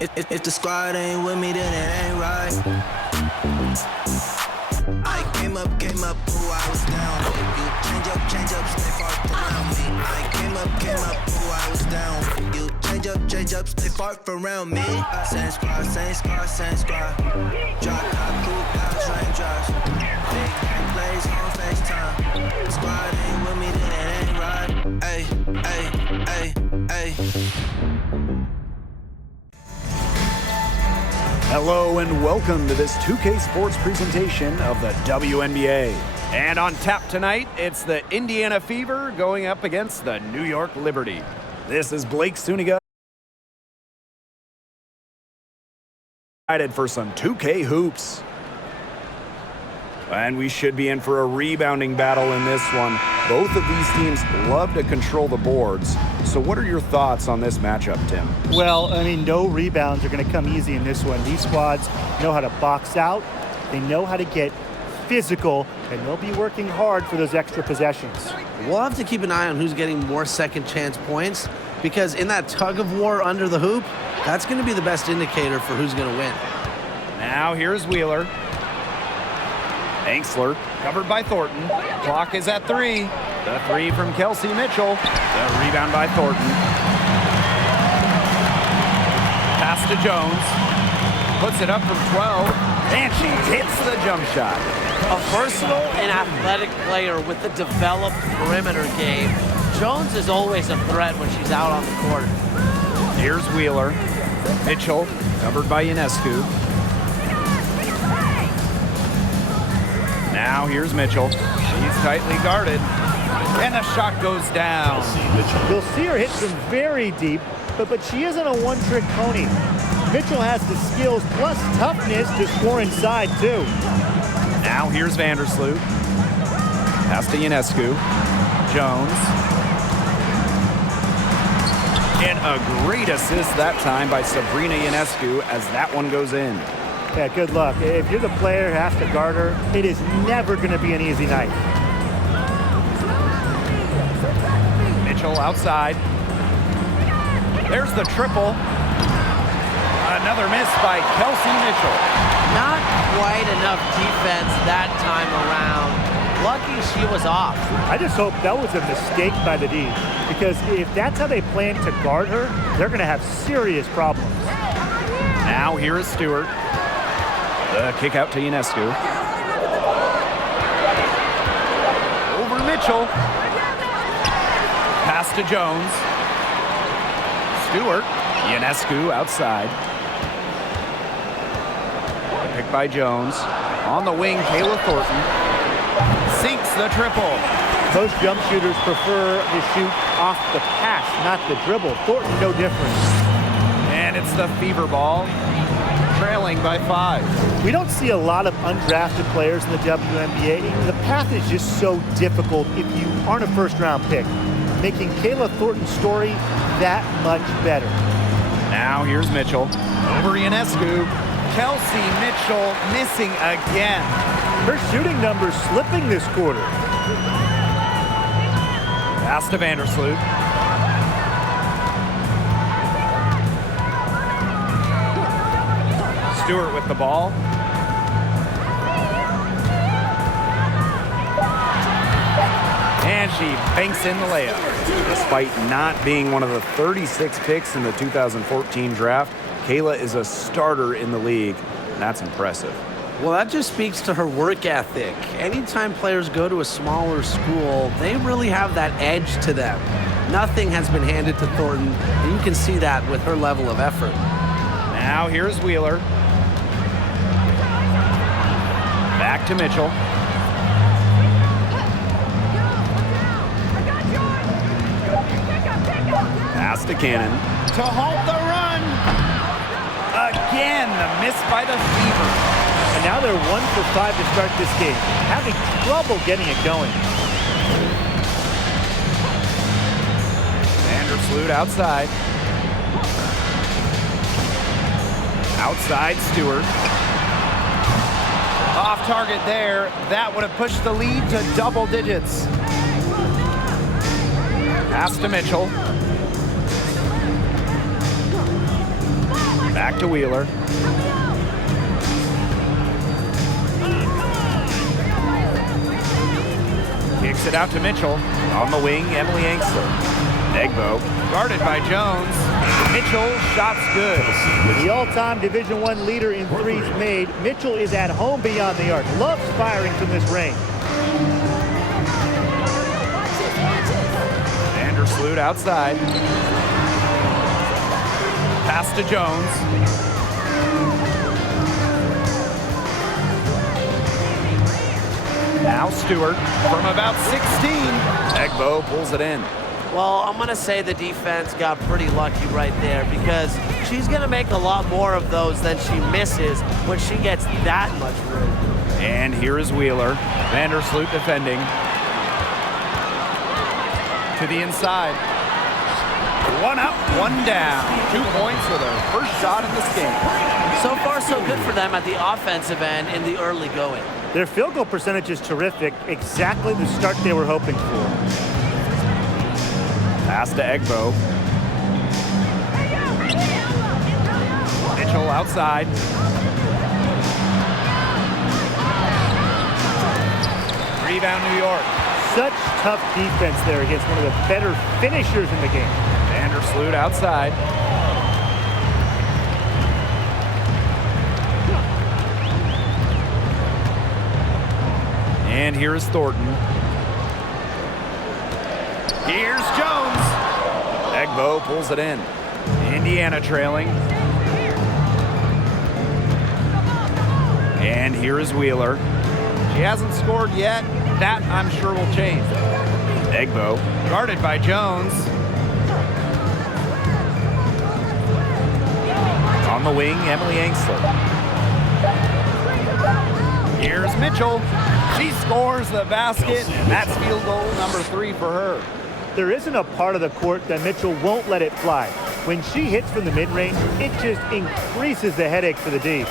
If the squad ain't with me, then it ain't right. I came up, ooh, I was down. You change up, stay far around me. I came up, ooh, I was down. You change up, stay far around me. Same squad. Drop top, cool guys, raindrops. Big bang plays on FaceTime. Squad ain't with me, then it ain't right. Ay. Hello and welcome to this 2K Sports presentation of the WNBA. And on tap tonight, it's the Indiana Fever going up against the New York Liberty. This is Blake Suniga. Excited for some 2K hoops. And we should be in for a rebounding battle in this one. Both of these teams love to control the boards. So what are your thoughts on this matchup, Tim? Well, I mean, no rebounds are going to come easy in this one. These squads know how to box out. They know how to get physical, and they'll be working hard for those extra possessions. We'll have to keep an eye on who's getting more second chance points, because in that tug of war under the hoop, that's going to be the best indicator for who's going to win. Now here's Wheeler. Angsler covered by Thornton. Clock is at 3. The 3 from Kelsey Mitchell. The rebound by Thornton. Pass to Jones. Puts it up from 12. And she hits the jump shot. A versatile and athletic player with a developed perimeter game. Jones is always a threat when she's out on the court. Here's Wheeler. Mitchell covered by Ionescu. Now here's Mitchell. She's tightly guarded. And the shot goes down. You'll see her hit some very deep, but she isn't a one-trick pony. Mitchell has the skills plus toughness to score inside, too. Now here's Vandersloot. Pass to Ionescu. Jones. And a great assist that time by Sabrina Ionescu as that one goes in. Yeah, good luck. If you're the player who has to guard her, it is never going to be an easy night. Mitchell outside. There's the triple. Another miss by Kelsey Mitchell. Not quite enough defense that time around. Lucky she was off. I just hope that was a mistake by the D, because if that's how they plan to guard her, they're going to have serious problems. Now here is Stewart. The kick out to Ionescu. Over Mitchell. Pass to Jones. Stewart. Ionescu outside. Pick by Jones. On the wing, Kayla Thornton. Sinks the triple. Most jump shooters prefer to shoot off the pass, not the dribble. Thornton, no different. And it's the Fever ball. Trailing by 5. We don't see a lot of undrafted players in the WNBA. The path is just so difficult if you aren't a first-round pick, making Kayla Thornton's story that much better. Now here's Mitchell. Over Ionescu. Kelsey Mitchell missing again. Her shooting numbers slipping this quarter. Pass to Vandersloot. Stewart with the ball. And she banks in the layup. Despite not being one of the 36 picks in the 2014 draft, Kayla is a starter in the league. That's impressive. Well, that just speaks to her work ethic. Anytime players go to a smaller school, they really have that edge to them. Nothing has been handed to Thornton, and you can see that with her level of effort. Now here's Wheeler. Back to Mitchell. Pass to Cannon. To halt the run. Again, the miss by the Fever. And now they're 1 for 5 to start this game, having trouble getting it going. Vandersloot outside. Outside Stewart. Off target there. That would have pushed the lead to double digits. Pass to Mitchell. Back Back to Wheeler. Kicks it out to Mitchell. On the wing, Emily Angster. Egbo guarded by Jones. Mitchell, shots good. The all-time Division I leader in threes made. Mitchell is at home beyond the arc. Loves firing from this range. Vandersloot outside. Pass to Jones. Now Stewart from about 16. Egbo pulls it in. Well, I'm going to say the defense got pretty lucky right there because she's going to make a lot more of those than she misses when she gets that much room. And here is Wheeler. Vandersloot defending. To the inside. One up, one down. 2 points for their first shot in this game. So far, so good for them at the offensive end in the early going. Their field goal percentage is terrific. Exactly the start they were hoping for. Pass to Egbo. Mitchell outside. Rebound New York. Such tough defense there against one of the better finishers in the game. Vandersloot outside. And here's Thornton. Here's Jones. Egbo pulls it in. Indiana trailing. And here is Wheeler. She hasn't scored yet. That, I'm sure, will change. Egbo, guarded by Jones. On the wing, Emily Angster. Here's Mitchell. She scores the basket, and that's field goal number 3 for her. There isn't a part of the court that Mitchell won't let it fly. When she hits from the mid-range, it just increases the headache for the D.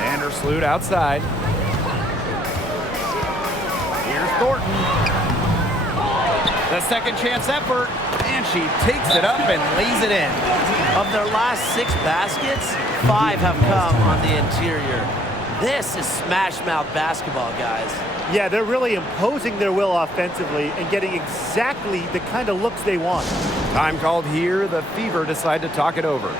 Vandersloot outside. Here's Thornton. The second chance effort, and she takes it up and lays it in. Of their last 6 baskets, 5 have come on the interior. This is smash-mouth basketball, guys. Yeah, they're really imposing their will offensively and getting exactly the kind of looks they want. Time called here. The Fever decide to talk it over.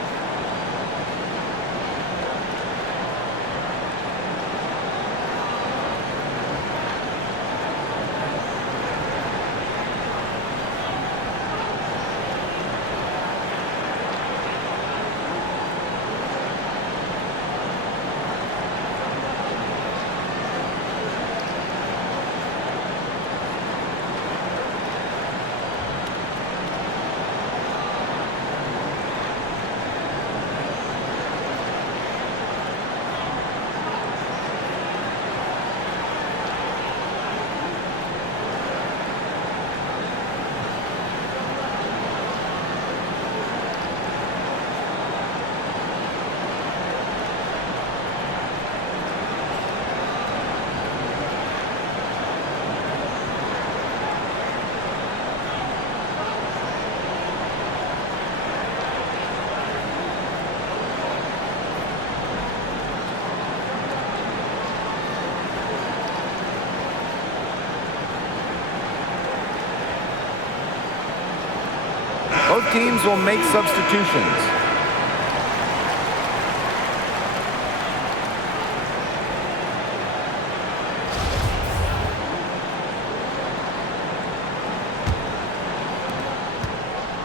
Both teams will make substitutions.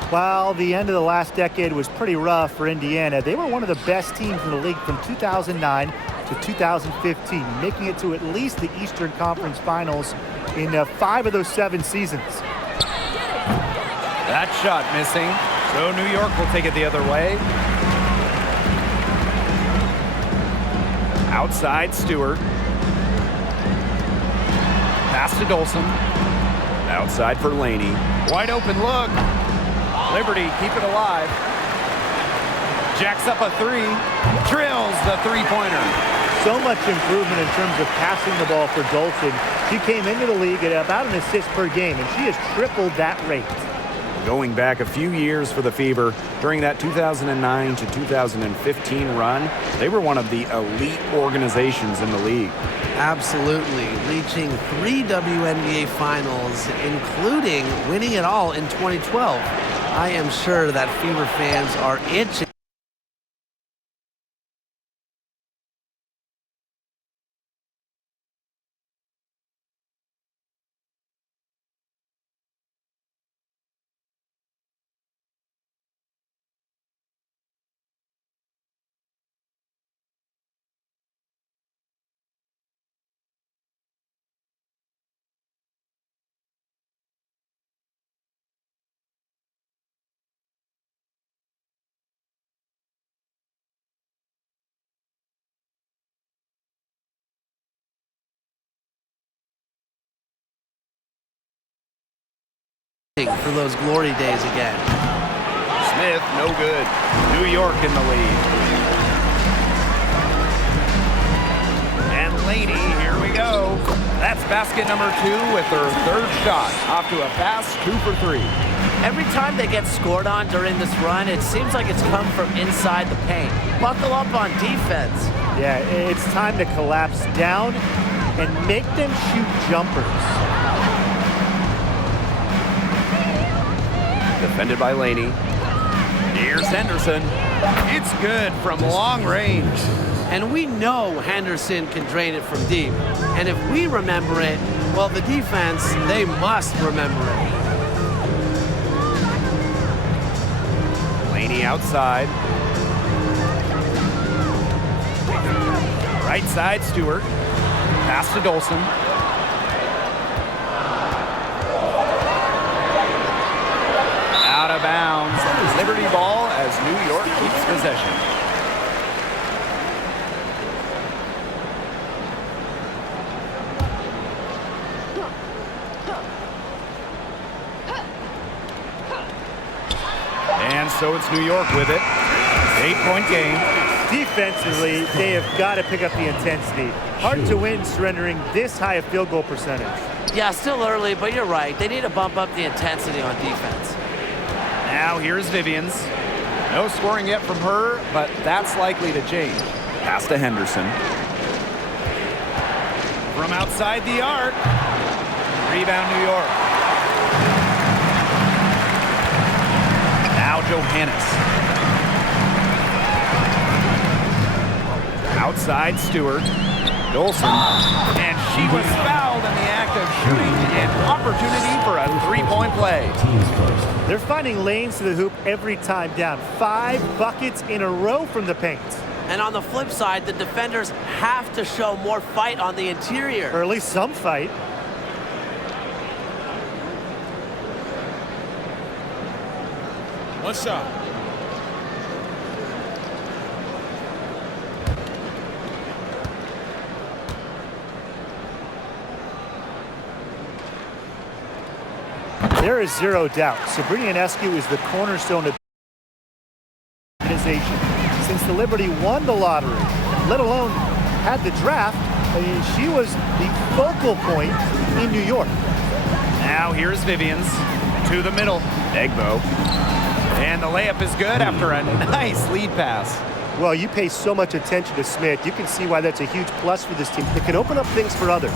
While the end of the last decade was pretty rough for Indiana, they were one of the best teams in the league from 2009 to 2015, making it to at least the Eastern Conference Finals in 5 of those 7 seasons. That shot missing, so New York will take it the other way. Outside, Stewart. Pass to Dolson. Outside for Laney. Wide open look. Liberty keep it alive. Jacks up a 3. Drills the three-pointer. So much improvement in terms of passing the ball for Dolson. She came into the league at about an assist per game, and she has tripled that rate. Going back a few years for the Fever, during that 2009 to 2015 run, they were one of the elite organizations in the league. Absolutely, reaching 3 WNBA finals, including winning it all in 2012. I am sure that Fever fans are itching for those glory days again. Smith, no good. New York in the lead. And Laney, here we go. That's basket number 2 with her third shot. Off to a fast 2 for 3. Every time they get scored on during this run, it seems like it's come from inside the paint. Buckle up on defense. Yeah, it's time to collapse down and make them shoot jumpers. Defended by Laney. Here's Henderson. It's good from long range. And we know Henderson can drain it from deep. And if we remember it, well, the defense, they must remember it. Laney outside. Right side, Stewart. Pass to Dolson. Out of bounds. Liberty ball as New York keeps possession. And so it's New York with it. 8-point game. Defensively, they have got to pick up the intensity. Hard to win surrendering this high a field goal percentage. Yeah, still early, but you're right. They need to bump up the intensity on defense. Now here's Vivian's. No scoring yet from her, but that's likely to change. Pass to Henderson. From outside the arc. Rebound New York. Now Johannes. Outside Stewart. Dolson. And she was fouled in the act of shooting. An opportunity for a three-point play. They're finding lanes to the hoop every time down. 5 buckets in a row from the paint. And on the flip side, the defenders have to show more fight on the interior. Or at least some fight. One shot. There is zero doubt. Sabrina Ionescu is the cornerstone of the organization. Since the Liberty won the lottery, let alone had the draft, she was the focal point in New York. Now here's Vivian's to the middle. Egbo. And the layup is good after a nice lead pass. Well, you pay so much attention to Smith. You can see why that's a huge plus for this team. It can open up things for others.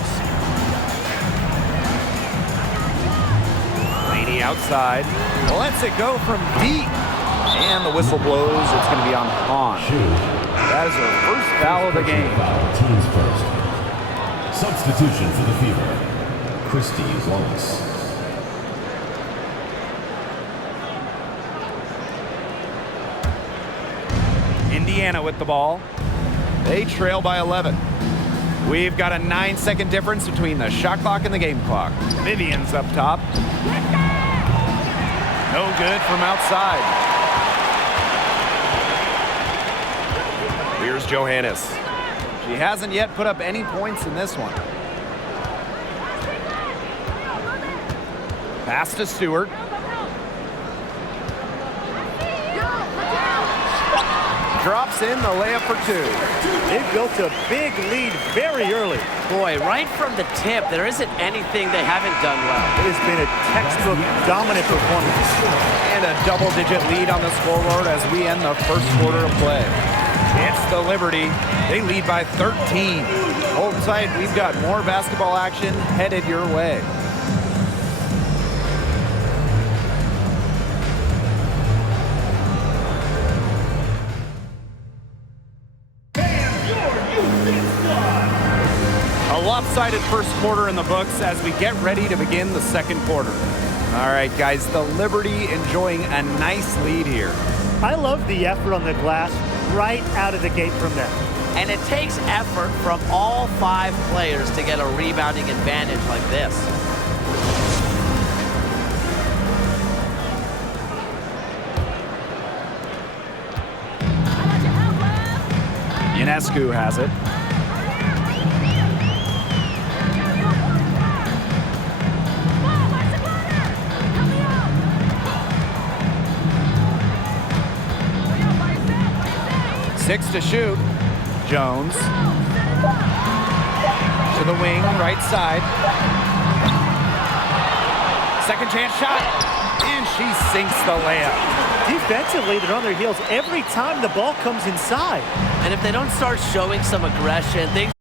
Laney outside. Lets it go from deep. And the whistle blows. It's going to be on Hahn. That is her first foul of the game. Team's first. Substitution for the Fever. Christy Wallace. Indiana with the ball. They trail by 11. We've got a 9-second difference between the shot clock and the game clock. Vivian's up top. No good from outside. Here's Johannes. She hasn't yet put up any points in this one. Pass to Stewart. drops in the layup for two. They built a big lead very early. Boy, right from the tip, there isn't anything they haven't done well. It has been a textbook dominant performance. And a double-digit lead on the scoreboard as we end the first quarter of play. It's the Liberty. They lead by 13. Hold tight, we've got more basketball action headed your way. A lopsided first quarter in the books as we get ready to begin the second quarter. All right, guys, the Liberty enjoying a nice lead here. I love the effort on the glass right out of the gate from them. And it takes effort from all 5 players to get a rebounding advantage like this. Ionescu has it. Six to shoot. Jones. To the wing, right side. Second chance shot. And she sinks the layup. Defensively, they're on their heels every time the ball comes inside. And if they don't start showing some aggression, things